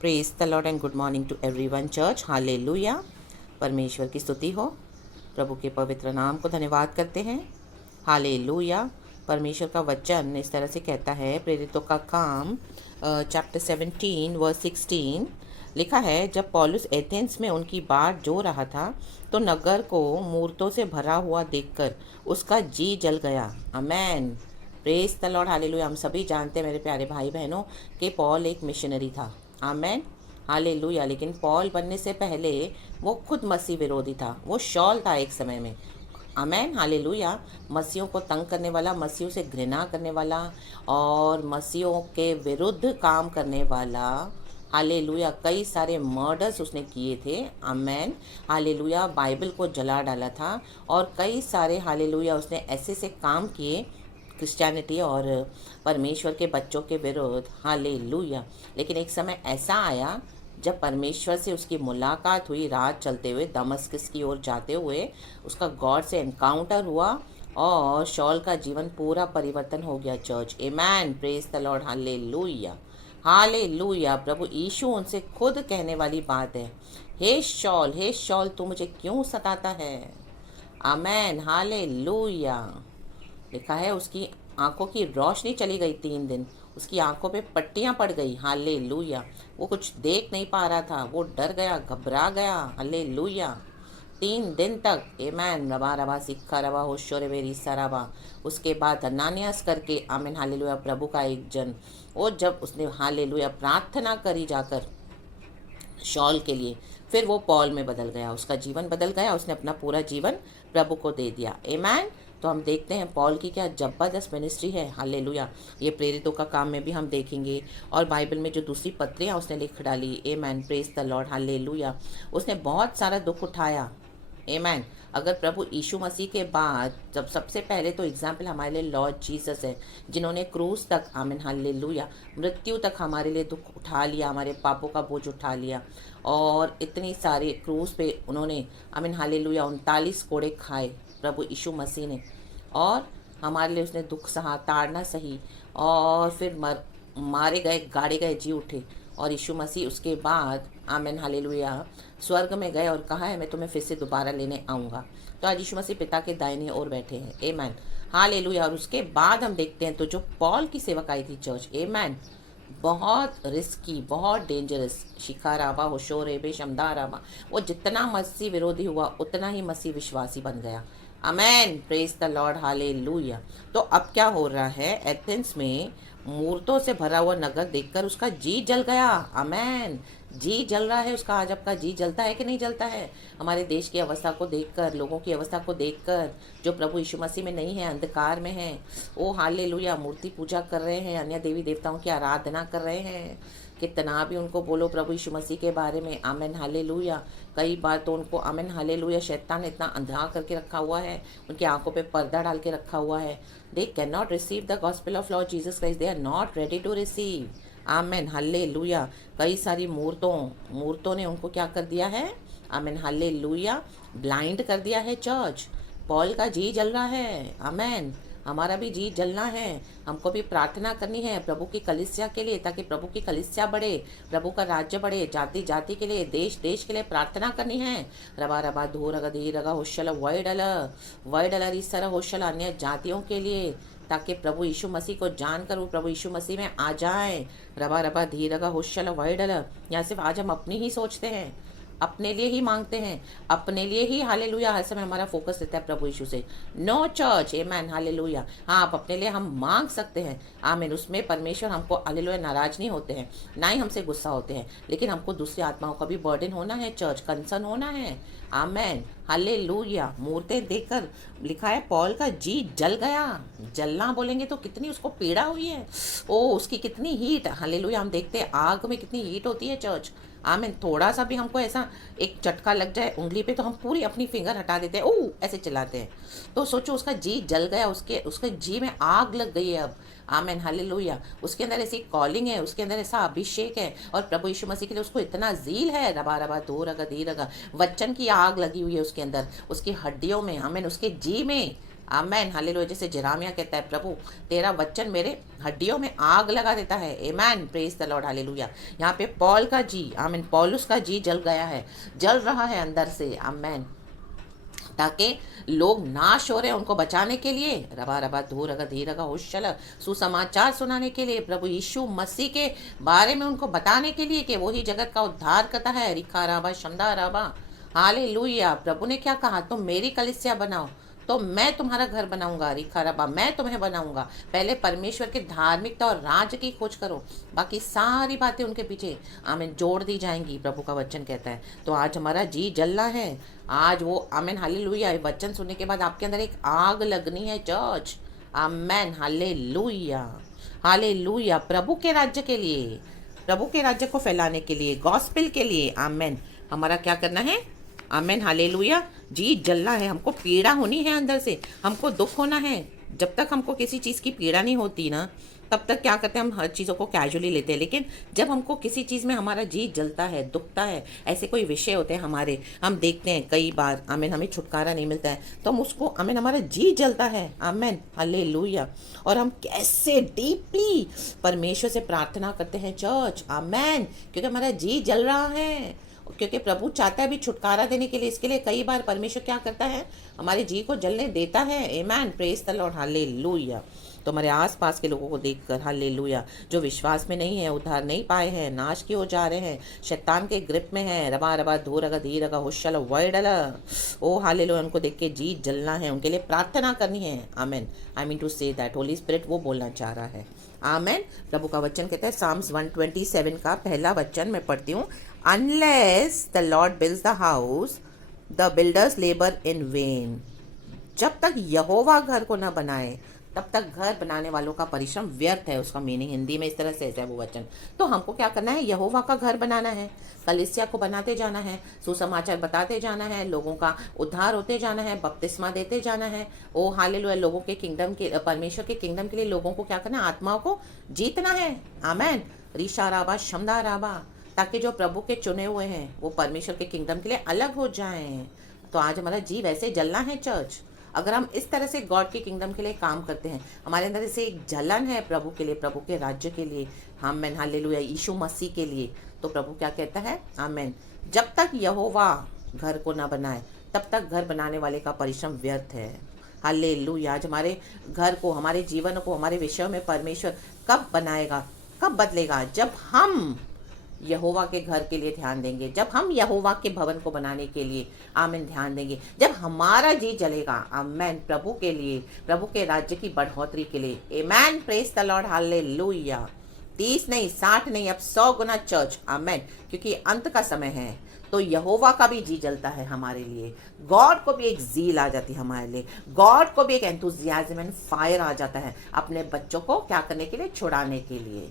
Praise the lord and good morning to everyone church. Hallelujah. परमेश्वर की स्तुति हो। प्रभु के पवित्र नाम को धन्यवाद करते हैं। हालेलुया। परमेश्वर का वचन इस तरह से कहता है, प्रेरितों का काम चैप्टर 17 वर्स 16 लिखा है, जब पौलुस एथेंस में उनकी बाट जो रहा था तो नगर को मूर्तों से भरा हुआ देखकर उसका जी जल गया। Amen. Praise the Lord. Hallelujah. हम सभी जानते हैं मेरे प्यारे भाई बहनों कि पॉल एक मिशनरी था। आमेन। हालेलुया। लेकिन पॉल बनने से पहले वो खुद मसीह विरोधी था। वो शॉल था एक समय में। आमेन। हालेलुया। मसीहों को तंग करने वाला, मसीहों से घृणा करने वाला और मसीहों के विरुद्ध काम करने वाला। हालेलुया। कई सारे मर्डर्स उसने किए थे। आमेन। हालेलुया। बाइबल को जला डाला था और कई सारे हालेलुया उसने ऐसे से काम किए क्रिश्चियनिटी और परमेश्वर के बच्चों के विरुद्ध। हालेलुया। लेकिन एक समय ऐसा आया जब परमेश्वर से उसकी मुलाकात हुई, रात चलते हुए दमस्कस की ओर जाते हुए उसका गॉड से एनकाउंटर हुआ और शॉल का जीवन पूरा परिवर्तन हो गया। Church amen. Praise the Lord. Hallelujah. Hallelujah. प्रभु यीशु उनसे खुद कहने वाली बात है, हे शॉल तू मुझे क्यों सताता है। आमेन। हालेलुया। लिखा है उसकी आंखों की रोशनी चली गई 3 दिन। उसकी आंखों पे पट्टियां पड़ गई। हालेलुया। वो कुछ देख नहीं पा रहा था। वो डर गया, घबरा गया। हालेलुया। 3 दिन तक। एमैन। रबा रबा सिक्खा रबा होशोरे वेरी सराबा। उसके बाद अनानियास करके आमीन हालेलुया प्रभु का एक जन, वो जब उसने हालेलुया प्रार्थना करी जाकर शॉल के लिए, फिर वो पॉल में बदल गया। उसका जीवन बदल गया। उसने अपना पूरा जीवन प्रभु को दे दिया। आमेन। तो हम देखते हैं पॉल की क्या जबरदस्त मिनिस्ट्री है। हालेलुया। ये प्रेरितों का काम में भी हम देखेंगे और बाइबल में जो दूसरी पत्रियाँ उसने लिख डाली। Amen. Praise the Lord. Hallelujah. उसने बहुत सारा दुख उठाया। आमेन। अगर प्रभु यीशु मसीह के बाद जब सबसे पहले तो एग्जाम्पल हमारे लिए लॉर्ड जीसस है, जिन्होंने क्रूस तक आमीन हालेलुया मृत्यु तक हमारे लिए दुख उठा लिया, हमारे पापों का बोझ उठा लिया और इतनी सारी क्रूस पे उन्होंने आमीन हालेलुया 39 कोड़े खाए प्रभु यीशु मसीह ने, और हमारे लिए उसने दुख सहा, ताड़ना सही और फिर मारे गए, गाड़े गए, जी उठे। और यीशु मसीह उसके बाद आमीन हालेलुया स्वर्ग में गए और कहा है मैं तुम्हें फिर से दोबारा लेने आऊँगा। तो आज यीशु मसीह पिता के दाहिने ओर बैठे हैं। आमीन हालेलुया। और उसके बाद हम देखते हैं तो जो पॉल की सेवकाई थी चर्च, आमीन, बहुत रिस्की, बहुत डेंजरस। शिकाराबा होशोरे बेशमदाराबा। वो जितना मसीह विरोधी हुआ उतना ही मसीह विश्वासी बन गया। Amen. Praise the Lord. Hallelujah. तो अब क्या हो रहा है, एथेंस में मूर्तों से भरा हुआ नगर देखकर उसका जी जल गया। अमेन। जी जल रहा है उसका। आज आपका जी जलता है कि नहीं जलता है? हमारे देश की अवस्था को देखकर, लोगों की अवस्था को देखकर, जो प्रभु यीशु मसीह में नहीं है, अंधकार में है, वो हालेलुया मूर्ति पूजा कर रहे हैं, अन्य देवी देवताओं की आराधना कर रहे हैं। कितना भी उनको बोलो प्रभु यीशु मसीह के बारे में, आमेन हालेलुया, कई बार तो उनको आमेन हालेलुया शैतान ने इतना अंधा करके रखा हुआ है, उनकी आंखों पे पर्दा डाल के रखा हुआ है। They can not receive the gospel of Lord Jesus Christ. They are not ready to receive. Amen hallelujah. कई सारी मूर्तों ने उनको क्या कर दिया है? आमेन हालेलुया ब्लाइंड कर दिया है। चर्च, पॉल का जी जल रहा है। आमेन। हमारा भी जी जलना है। हमको भी प्रार्थना करनी है प्रभु की कलीसिया के लिए, ताकि प्रभु की कलीसिया बढ़े, प्रभु का राज्य बढ़े, जाति जाति के लिए, देश देश के लिए प्रार्थना करनी है। रबा रबा धो रगा धी रगा होशल वैडल इस तरह होशल अन्य जातियों के लिए, ताकि प्रभु यीशु मसीह को जानकर वो प्रभु यीशु मसीह में आ जाए। रबा रबा धी रगा होशल वैडल। यहाँ सिर्फ आज हम अपनी ही सोचते हैं, अपने लिए ही मांगते हैं, अपने लिए ही हालेलुया हर समय हमारा फोकस रहता है प्रभु यीशु से। No church. Amen hallelujah. हाँ, आप अपने लिए हम मांग सकते हैं। आमीन। उसमें परमेश्वर हमको हालेलुया नाराज नहीं होते हैं, ना ही हमसे गुस्सा होते हैं, लेकिन हमको दूसरी आत्माओं का भी बर्डन होना है। चर्च, कंसर्न होना है। Amen hallelujah. मूर्तें देखकर लिखा है पॉल का जी जल गया। जलना बोलेंगे तो कितनी उसको पीड़ा हुई है। ओ उसकी कितनी हीट। हालेलुया। हम देखते हैं आग में कितनी हीट होती है। चर्च, आमीन। थोड़ा सा भी हमको ऐसा एक झटका लग जाए उंगली पे तो हम पूरी अपनी फिंगर हटा देते हैं, ओ ऐसे चिल्लाते हैं। तो सोचो उसका जी जल गया, उसके जी में आग लग गई है अब। आमीन हालेलुया। उसके अंदर ऐसी कॉलिंग है, उसके अंदर ऐसा अभिषेक है और प्रभु यीशु मसीह के लिए उसको इतना जील है। रबा रबा दो रगा दी रगा वचन की आग लगी हुई है उसके अंदर, उसकी हड्डियों में, आमीन, उसके जी में। Amen hallelujah. जैसे जेरामिया कहता है, प्रभु तेरा वचन मेरे हड्डियों में आग लगा देता है। आमेन, प्रेज द लॉर्ड, हालेलुया। यहाँ पे पॉल का जी, आमेन, पौलुस का जी जल गया है, जल रहा है अंदर से। आमेन, ताकि लोग नाश हो रहे हैं उनको बचाने के लिए, रबा रबा धूर अगर धीर अगर होशल, सुसमाचार सुनाने के लिए, प्रभु यीशु मसीह के बारे में उनको बताने के लिए कि वही जगत का उद्धार करता है। रिखा राबा शंदा राबा, हालेलुया। प्रभु ने क्या कहा, तुम मेरी कलीसिया बनाओ तो मैं तुम्हारा घर बनाऊंगा। रिखा रबा, मैं तुम्हें बनाऊंगा। पहले परमेश्वर के धार्मिकता और राज्य की खोज करो, बाकी सारी बातें उनके पीछे आमीन जोड़ दी जाएंगी, प्रभु का वचन कहता है। तो आज हमारा जी जलना है, आज वो आमीन हालेलुया। वचन सुनने के बाद आपके अंदर एक आग लगनी है चर्च। आमीन हालेलुया, हालेलुया। प्रभु के राज्य के लिए, प्रभु के राज्य को फैलाने के लिए, गॉस्पेल के लिए, आमीन, हमारा क्या करना है। Amen hallelujah. जी जलना है, हमको पीड़ा होनी है अंदर से, हमको दुख होना है। जब तक हमको किसी चीज़ की पीड़ा नहीं होती ना, तब तक क्या करते हैं, हम हर चीज़ों को कैजुअली लेते हैं। लेकिन जब हमको किसी चीज़ में हमारा जी जलता है, दुखता है, ऐसे कोई विषय होते हैं हमारे, हम देखते हैं कई बार आमेन हमें छुटकारा नहीं मिलता है, तो हम उसको आमेन हमारा जी जलता है। Amen hallelujah. और हम कैसे डीपली परमेश्वर से प्रार्थना करते हैं चर्च। आमेन, क्योंकि हमारा जी जल रहा है, क्योंकि प्रभु चाहता है भी छुटकारा देने के लिए। इसके लिए कई बार परमेश्वर क्या करता है, हमारे जी को जलने देता है। आमेन, प्रेज द लॉर्ड, हालेलुया। तो हमारे आसपास के लोगों को देखकर, हालेलुया, जो विश्वास में नहीं है, उद्धार नहीं पाए हैं, नाश की हो जा रहे हैं, शैतान के ग्रिप में हैं, रबा रबा धूर अगा धीर अगा होशल वर्डल, ओ हालेलुया, उनको देख के जी जलना है, उनके लिए प्रार्थना करनी है। Amen, I mean to say that Holy Spirit वो बोलना चाह रहा है। आमेन। प्रभु का वचन कहता है, साम्स 127 का पहला वचन मैं पढ़ती हूँ। Unless the Lord builds the house, the builders labour in when. जब तक यहोवा घर को न बनाए, तब तक घर बनाने वालों का परिश्रम व्यर्थ है। उसका मीनिंग हिंदी में इस तरह से है वो वचन। तो हमको क्या करना है, यहोवा का घर बनाना है, कलीसिया को बनाते जाना है, सुसमाचार बताते जाना है, लोगों का उद्धार होते जाना है, बपतिस्मा देते जाना है। ओ हालेलुया, लोगों के किंगडम के, परमेश्वर के किंगडम के लिए लोगों को क्या करना है, आत्माओं को जीतना है। आमेन, रीशा राबा शमदा राबा, ताकि जो प्रभु के चुने हुए हैं वो परमेश्वर के किंगडम के लिए अलग हो जाएं। तो आज हमारा जी वैसे जलना है चर्च। अगर हम इस तरह से गॉड के किंगडम के लिए काम करते हैं, हमारे अंदर से एक जलन है प्रभु के लिए, प्रभु के राज्य के लिए, आमेन हालेलुया, यीशु मसीह के लिए, तो प्रभु क्या कहता है, आमेन, जब तक यहोवा घर को ना बनाए, तब तक घर बनाने वाले का परिश्रम व्यर्थ है। हालेलुया। आज हमारे घर को, हमारे जीवन को, हमारे विषयों में परमेश्वर कब बनाएगा, कब बदलेगा, जब हम यहोवा के घर के लिए ध्यान देंगे, जब हम यहोवा के भवन को बनाने के लिए आमीन ध्यान देंगे, जब हमारा जी जलेगा आमीन प्रभु के लिए, प्रभु के राज्य की बढ़ोतरी के लिए। आमीन, प्रेज द लॉर्ड, हालेलुया। 30 नहीं, 60 नहीं, अब 100 गुना चर्च। आमीन, क्योंकि अंत का समय है, तो यहोवा का भी जी जलता है हमारे लिए, गॉड को भी एक जील आ जाती है हमारे लिए, गॉड को भी एक एंथुजियाज्म एंड फायर आ जाता है अपने बच्चों को क्या करने के लिए, छुड़ाने के लिए।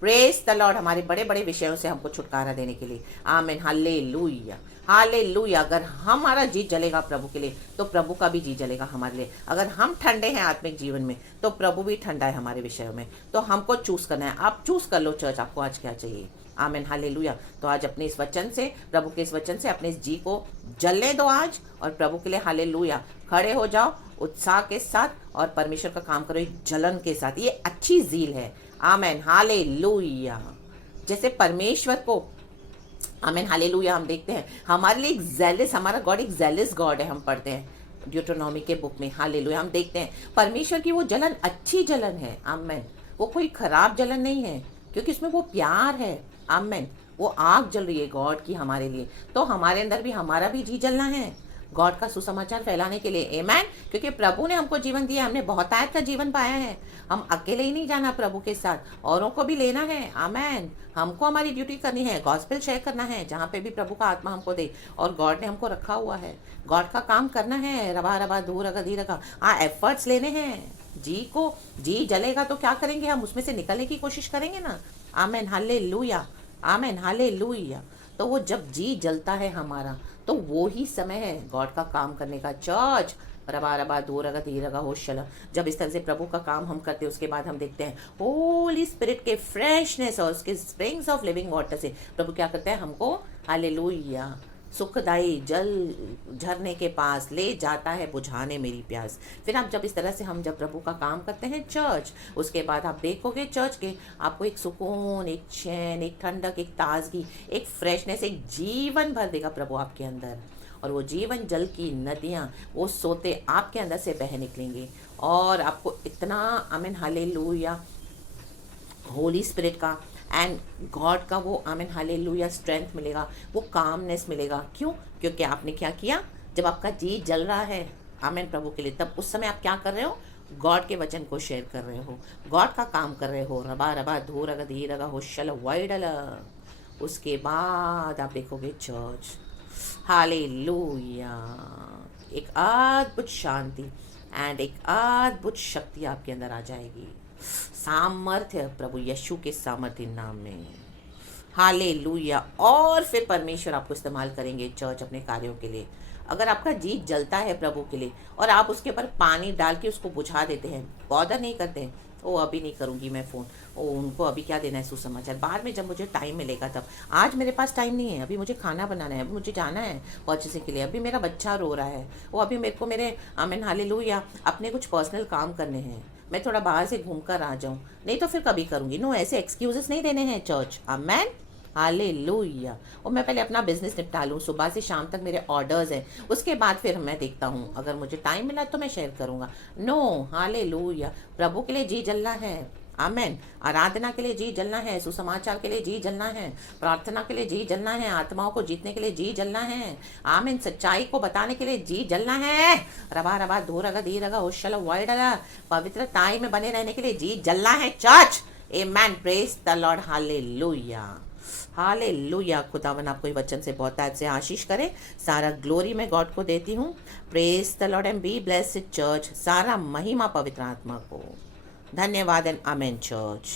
प्रेज द लॉर्ड, हमारे बड़े बड़े विषयों से हमको छुटकारा देने के लिए। आमीन, हालेलुया, हालेलुया। अगर हमारा जी जलेगा प्रभु के लिए, तो प्रभु का भी जी जलेगा हमारे लिए। अगर हम ठंडे हैं आत्मिक जीवन में, तो प्रभु भी ठंडा है हमारे विषयों में। तो हमको चूज करना है। आप चूज कर लो चर्च, आपको आज क्या चाहिए। आमीन, हालेलुया। तो आज अपने इस वचन से, प्रभु के इस वचन से अपने इस जी को जलने दो आज, और प्रभु के लिए हालेलुया खड़े हो जाओ उत्साह के साथ, और परमेश्वर का काम करो एक जलन के साथ। ये अच्छी जील है। आमीन, हालेलुया। जैसे परमेश्वर को, आमीन हालेलुया, हम देखते हैं हमारे लिए एक जेलस, हमारा गॉड एक जेलस गॉड है। हम पढ़ते हैं ड्यूटोनॉमी के बुक में, हालेलुया, हम देखते हैं परमेश्वर की वो जलन अच्छी जलन है। आमीन, वो कोई खराब जलन नहीं है, क्योंकि उसमें वो प्यार है। आमीन, वो आग जल रही है गॉड की हमारे लिए। तो हमारे अंदर भी, हमारा भी जी जलना है गॉड का सुसमाचार फैलाने के लिए। आमीन, क्योंकि प्रभु ने हमको जीवन दिया, हमने बहुतायत का जीवन पाया है। हम अकेले ही नहीं जाना प्रभु के साथ, औरों को भी लेना है। आमीन, हमको हमारी ड्यूटी करनी है, गॉस्पेल शेयर करना है जहाँ पे भी प्रभु का आत्मा हमको दे, और गॉड ने हमको रखा हुआ है, गॉड का काम करना है। रबा रबा धूर अगा धीर अगा, एफर्ट्स लेने हैं। जी जलेगा तो क्या करेंगे, हम उसमें से निकलने की कोशिश करेंगे ना। आमीन, हालेलुया, आमीन, हालेलुया। तो वो जब जी जलता है हमारा, तो वो ही समय है गॉड का काम करने का। चर्च रबा रबा दूर अगा धीर अगा होशला, जब इस तरह से प्रभु का काम हम करते हैं, उसके बाद हम देखते हैं होली स्पिरिट के फ्रेशनेस और उसके स्प्रिंग्स ऑफ लिविंग वाटर से प्रभु क्या करते हैं, हमको हालेलुया सुखदाई जल झरने के पास ले जाता है बुझाने मेरी प्यास। फिर आप जब इस तरह से हम जब प्रभु का काम करते हैं चर्च, उसके बाद आप देखोगे चर्च के आपको एक सुकून, एक चैन, एक ठंडक, एक ताजगी, एक फ्रेशनेस, एक जीवन भर देगा प्रभु आपके अंदर। और वो जीवन जल की नदियाँ वो सोते आपके अंदर से बह निकलेंगी और आपको इतना आमीन हालेलुया होली स्पिरिट का एंड गॉड का वो आमीन हालेलुया स्ट्रेंथ मिलेगा, वो कामनेस मिलेगा। क्यों? क्योंकि आपने क्या किया, जब आपका जी जल रहा है आमीन प्रभु के लिए, तब उस समय आप क्या कर रहे हो, गॉड के वचन को शेयर कर रहे हो, गॉड का काम कर रहे हो। रबा रबा धूरग धीरग होशल वाइडल। उसके बाद आप देखोगे चर्च हालेलुया, एक अद्भुत शांति एंड एक अद्भुत शक्ति आपके अंदर आ जाएगी। सामर्थ्य प्रभु यीशु के सामर्थ्य नाम में हालेलुया। और फिर परमेश्वर आपको इस्तेमाल करेंगे चर्च अपने कार्यों के लिए। अगर आपका जी जलता है प्रभु के लिए और आप उसके ऊपर पानी डाल के उसको बुझा देते हैं, बॉदर नहीं करते हैं, ओ अभी नहीं करूँगी मैं फ़ोन, ओ उनको अभी क्या देना है सुसमाचार, बाद में जब मुझे टाइम मिलेगा तब, आज मेरे पास टाइम नहीं है, अभी मुझे खाना बनाना है, अभी मुझे जाना है परचेसिंग के लिए, अभी मेरा बच्चा रो रहा है, वो अभी मेरे को मेरे आमीन हालेलुया अपने कुछ पर्सनल काम करने हैं, मैं थोड़ा बाहर से घूम कर आ जाऊँ, नहीं तो फिर कभी करूँगी। नो, ऐसे एक्सक्यूजेस नहीं देने हैं चर्च। Amen hallelujah. और मैं पहले अपना बिजनेस निपटा लूँ, सुबह से शाम तक मेरे ऑर्डर्स हैं, उसके बाद फिर मैं देखता हूँ, अगर मुझे टाइम मिला तो मैं शेयर करूँगा। No, hallelujah. प्रभु के लिए जी जलना है, आमेन। आराधना के लिए जी जलना है, सुसमाचार के लिए जी जलना है, प्रार्थना के लिए जी जलना है, आत्माओं को जीतने के लिए जी जलना है, आमीन। सच्चाई को बताने के लिए जी जलना है, रबा रबा धूरगा धीरगा होशल वाइडला, पवित्रताई में बने रहने के लिए जी जलना है church. Amen, praise the Lord, hallelujah hallelujah. खुदावन आपको ये वचन से बहुत आज से आशीष करे। सारा ग्लोरी मैं गॉड को देती हूँ। Praise the lord and be blessed church. सारा महिमा पवित्र आत्मा को। धन्यवाद एंड आमेन चर्च।